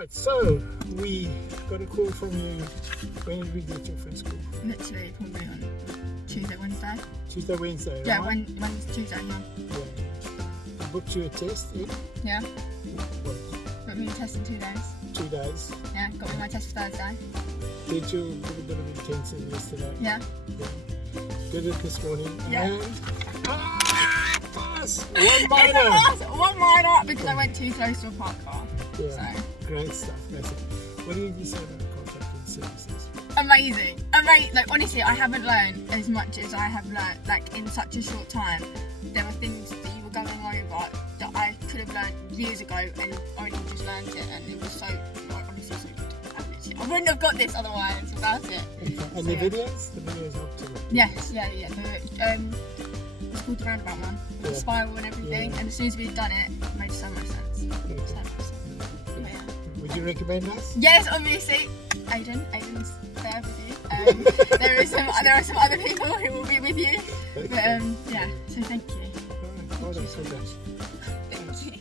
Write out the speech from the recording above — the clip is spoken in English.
Right, so we got a call from you. When did we get your first call? Literally probably on Tuesday, Wednesday. Tuesday, Wednesday, Yeah, right? Wednesday, Tuesday, yeah. Yeah. I booked you a test, eh? Yeah, What, got me a test in 2 days. 2 days? Yeah, got me my test for Thursday. Did you a little bit of intensive yesterday? Yeah. Yeah. Did it this morning. Yeah. And pass! One It's a minor! pass, 1 minor because I went too close to a parked car. Yeah. So Great stuff, great stuff. What do you say about contracting services? amazing. Like honestly, I haven't learned as much as I have learned. Like in such a short time, there were things that you were going over that I could have learned years ago and only just learned it, and it was so like honestly so good. I wouldn't have got this otherwise without it. Okay. And So, the yeah. videos? The videos help too. Yes, yeah. It's called the roundabout one, the Yeah. spiral and everything. Yeah. And as soon as we'd done it, it made so much sense. Okay. So much sense. But yeah. Would you recommend us? Yes, obviously. Aiden's there with you. There are some other people who will be with you. Okay. But yeah, so thank you. All right. Well done. Thank you.